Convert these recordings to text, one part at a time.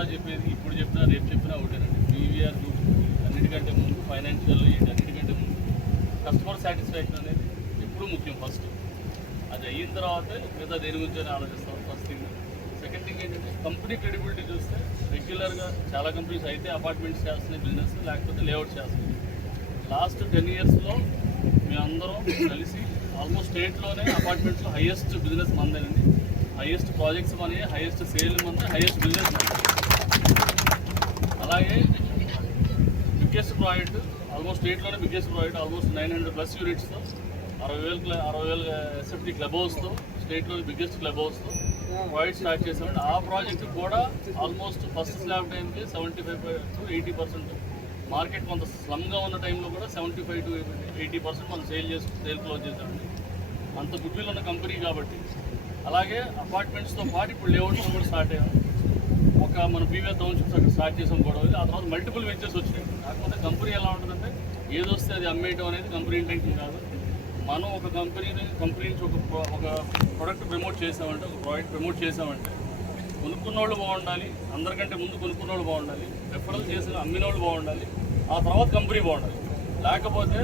కూడా చెప్పేది ఇప్పుడు చెప్పినా రేపు చెప్పినా ఒకటేనండి. పీవీఆర్ గ్రూప్ అన్నిటికంటే ముందు ఫైనాన్షియల్ అన్నిటికంటే ముందు కస్టమర్ సాటిస్ఫాక్షన్ అనేది ఎప్పుడూ ముఖ్యం. ఫస్ట్ అది అయిన తర్వాతే మిగతా దేని గురించి ఆలోచిస్తాం. First thing. సెకండ్ థింగ్ ఏంటంటే కంపెనీ క్రెడిబిలిటీ చూస్తే రెగ్యులర్గా చాలా కంపెనీస్ అయితే అపార్ట్మెంట్స్ చేస్తున్నాయి బిజినెస్, లేకపోతే లేఅవుట్స్ చేస్తున్నాయి. లాస్ట్ 10 yearsలో మేమందరం కలిసి ఆల్మోస్ట్ స్టేట్లోనే అపార్ట్మెంట్స్లో హైయెస్ట్ బిజినెస్ మందేనండి. Highest projects money, highest sale మంది, హైయెస్ట్ బిజినెస్ మంది. అలాగే బిగ్గెస్ట్ ప్రాజెక్ట్ ఆల్మోస్ట్ స్టేట్లోనే బిగ్గెస్ట్ ప్రాజెక్ట్ ఆల్మోస్ట్ 900+ యూనిట్స్తో 60,000 ఎస్ఎఫ్టీ క్లబ్ హౌస్తో స్టేట్లోని బిగ్గెస్ట్ క్లబ్ హౌస్తో ప్రాజెక్ట్ స్టార్ట్ చేసామండి. ఆ ప్రాజెక్ట్ కూడా ఆల్మోస్ట్ ఫస్ట్ స్లాబ్ టైంకి 75 to 80%. మార్కెట్ కొంత స్లమ్గా ఉన్న టైంలో కూడా 75 to 80% మనం సేల్ క్లోజ్ చేసామండి. అంత గుడ్విల్ ఉన్న కంపెనీ కాబట్టి. అలాగే అపార్ట్మెంట్స్తో పాటు ఇప్పుడు లేఅవుట్స్ కూడా స్టార్ట్ అయ్యాం. మన పీవీఆర్ టౌన్షిప్స్ అక్కడ స్టార్ట్ చేసాం కూడా. ఆ తర్వాత మల్టిపుల్ వెంచర్స్ వచ్చినాయి. కాకపోతే కంపెనీ ఎలా ఉంటుందంటే ఏదొస్తే అది అమ్మేయటం అనేది కంపెనీ ఇంటెన్షన్ కాదు. మనం ఒక కంపెనీ నుంచి ఒక ప్రోడక్ట్ ప్రమోట్ చేసామంటే, ఒక ప్రాజెక్ట్ ప్రమోట్ చేసామంటే కొనుక్కున్న వాళ్ళు బాగుండాలి, అందరికంటే ముందు కొనుక్కున్న వాళ్ళు బాగుండాలి, రెఫరల్ చేసిన అమ్మిన వాళ్ళు బాగుండాలి, ఆ తర్వాత కంపెనీ బాగుండాలి. లేకపోతే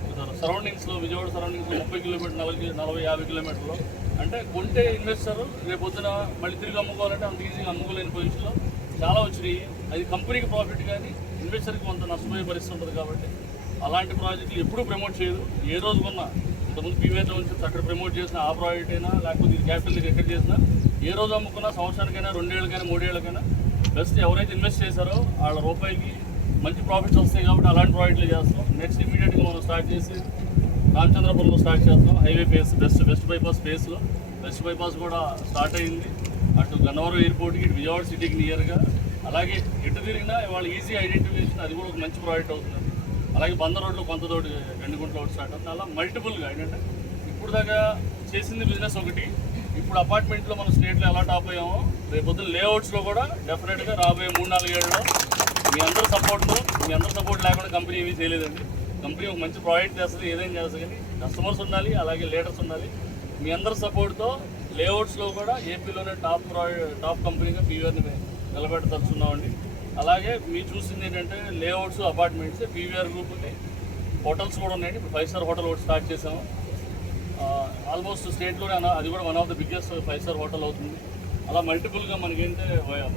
ఇప్పుడు సరౌండింగ్స్లో విజయవాడ సరౌండింగ్స్లో 30 కిలోమీటర్లు 40-50 కిలోమీటర్లు అంటే కొంటే ఇన్వెస్టర్ రేపు పొద్దున మళ్ళీ తిరిగి అమ్ముకోవాలంటే అంత ఈజీగా అమ్ముకోలేని పొజిషన్లో చాలా వచ్చినాయి. అది కంపెనీకి ప్రాఫిట్ కానీ ఇన్వెస్టర్కి కొంత నష్టపోయే పరిస్థితి ఉంటుంది. కాబట్టి అలాంటి ప్రాజెక్టులు ఎప్పుడూ ప్రమోట్ చేయదు. ఏ రోజు కొన్నా ఇంతకుముందు పీవీఆర్లో ఉంచి అక్కడ ప్రమోట్ చేసిన ఆ ప్రాజెక్ట్ అయినా, లేకపోతే ఇది క్యాపిటల్ దగ్గర ఎక్కడ చేసినా, ఏ రోజు అమ్ముకున్నా సంవత్సరానికైనా 2 ఏళ్ళకైనా 3 ఏళ్ళకైనా బెస్ట్ ఎవరైతే ఇన్వెస్ట్ చేశారో వాళ్ళ రూపాయికి మంచి ప్రాఫిట్స్ వస్తాయి. కాబట్టి అలాంటి ప్రాజెక్టులు చేస్తాం. నెక్స్ట్ ఇమీడియట్గా మనం స్టార్ట్ చేసి రామచంద్రపురంలో స్టార్ట్ చేస్తాం. హైవే ఫేస్ వెస్ట్ బైపాస్ ఫేస్లో వెస్ట్ బైపాస్ కూడా స్టార్ట్ అయింది. అటు గన్నవరం ఎయిర్పోర్ట్కి, ఇటు విజయవాడ సిటీకి నియర్గా. అలాగే ఎటు తిరిగినా వాళ్ళు ఈజీ ఐడెంటిఫికేషన్, అది కూడా ఒక మంచి ప్రాజెక్ట్ అవుతుంది. అలాగే బందర్ రోడ్లో కొంతతోటి 2 గుంటల రోడ్ స్టార్ట్ అవుతుంది. అలా మల్టిపుల్గా ఏంటంటే ఇప్పుడు దాకా చేసింది బిజినెస్ ఒకటి, ఇప్పుడు అపార్ట్మెంట్లో మన స్టేట్లో ఎలా టాప్ అయ్యామో రేపు పొద్దున్న లేఅవుట్స్లో కూడా డెఫినెట్గా రాబోయే 3-4 ఏళ్ళలో మీ అందరి సపోర్ట్ లేకుండా కంపెనీ ఏమీ చేయలేదండి. కంపెనీ ఒక మంచి ప్రాజెక్ట్ చేస్తుంది, ఏదైనా చేస్తుంది. కానీ కస్టమర్స్ ఉండాలి, అలాగే లీడర్స్ ఉండాలి. మీ అందరి సపోర్ట్తో లేఅవుట్స్లో కూడా ఏపీలోనే టాప్ కంపెనీగా పీవీఆర్ని నిలబెట్టదలుచున్నామండి. అలాగే మీరు చూసింది ఏంటంటే లేఅవుట్స్, అపార్ట్మెంట్స్, పీవీఆర్ గ్రూప్ని హోటల్స్ కూడా ఉన్నాయండి. ఇప్పుడు 5-star హోటల్ ఒకటి స్టార్ట్ చేసాము. ఆల్మోస్ట్ స్టేట్లోనే అది కూడా one of the biggest 5-star hotel అవుతుంది. అలా మల్టిపుల్గా మనకేంటే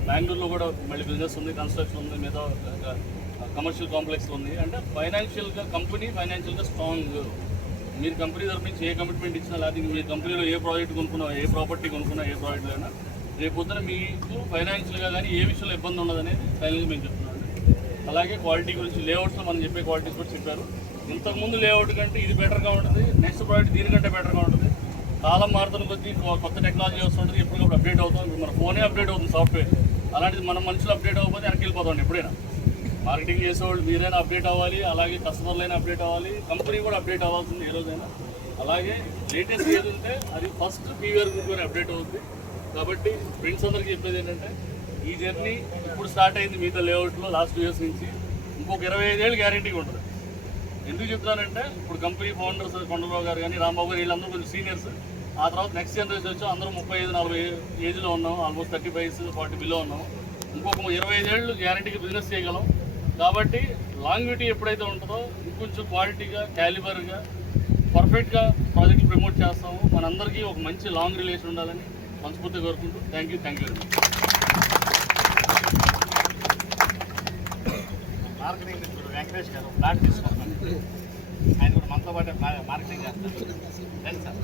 బెంగళూరులో కూడా మళ్ళీ బిజినెస్ ఉంది, కన్స్ట్రక్షన్ ఉంది, మీద కమర్షియల్ కాంప్లెక్స్లు ఉంది. అంటే కంపెనీ ఫైనాన్షియల్గా స్ట్రాంగ్. మీరు కంపెనీ తరఫు నుంచి ఏ కమిట్మెంట్ ఇచ్చినా, లేకపోతే మీ కంపెనీలో ఏ ప్రాజెక్ట్ కొనుక్కున్నా, ఏ ప్రాపర్టీ కొనుక్కున్నా, ఏ ప్రాజెక్ట్లో అయినా రేపు పొద్దున మీకు ఫైనాన్షియల్గా కానీ ఏ విషయంలో ఇబ్బంది ఉండదనేది ఫైనల్గా మేము చెప్తున్నాను. అలాగే క్వాలిటీ గురించి లేఅవుట్స్లో మనం చెప్పే క్వాలిటీస్ కూడా చెప్పారు. ఇంతకుముందు లేఅవుట్ కంటే ఇది బెటర్గా ఉంటుంది, నెక్స్ట్ ప్రాజెక్ట్ దీనికంటే బెటర్గా ఉంటుంది. కాలం మారుతున్న కొద్దీ కొత్త టెక్నాలజీ వస్తుంటుంది, ఎప్పటికప్పుడు అప్డేట్ అవుతాం. మన ఫోనే అప్డేట్ అవుతుంది, సాఫ్ట్వేర్. అలాంటిది మనం మనుషులు అప్డేట్ అవ్వకపోతే వెనక్కి వెళ్ళిపోతాం. ఎప్పుడైనా మార్కెటింగ్ చేసేవాళ్ళు మీరైనా అప్డేట్ అవ్వాలి, అలాగే కస్టమర్లైనా అప్డేట్ అవ్వాలి, కంపెనీ కూడా అప్డేట్ అవ్వాల్సింది ఏ రోజైనా. అలాగే లేటెస్ట్ ఏది ఉంటే అది ఫస్ట్ పీవీఆర్ గ్రూప్ అప్డేట్ అవుతుంది. కాబట్టి ఫ్రెండ్స్ అందరికీ చెప్పేది ఏంటంటే ఈ జర్నీ ఇప్పుడు స్టార్ట్ అయింది మీతో లేఅవుట్లో లాస్ట్ 2 years నుంచి. ఇంకొక 25 ఏళ్ళు గ్యారెంటీగా ఉంటుంది. ఎందుకు చెప్తానంటే ఇప్పుడు కంపెనీ ఫౌండర్స్ కొండరావు గారు కానీ, రాంబాబు గారు, వీళ్ళందరూ కొంచెం సీనియర్స్. ఆ తర్వాత నెక్స్ట్ జనరేషన్ వచ్చి అందరూ 35-40 ఏజ్లో ఉన్నాం, ఆల్మోస్ట్ 35-40 బిలో ఉన్నాం. ఇంకొక 25 ఏళ్ళు గ్యారెంటీగా బిజినెస్ చేయగలం. కాబట్టి లాంగ్విటీ ఎప్పుడైతే ఉంటుందో ఇంకొంచెం క్వాలిటీగా, క్యాలిబర్గా, పర్ఫెక్ట్గా ప్రాజెక్టులు ప్రమోట్ చేస్తాము. మనందరికీ ఒక మంచి లాంగ్ రిలేషన్ ఉండాలని మనస్ఫూర్తిగా కోరుకుంటూ thank you very much. Marketing Venkatesh గారు ఫ్లాట్ తీసుకుంటాను. ఆయన కూడా మనతో పాటు మార్కెటింగ్ చేస్తారు. రండి సార్.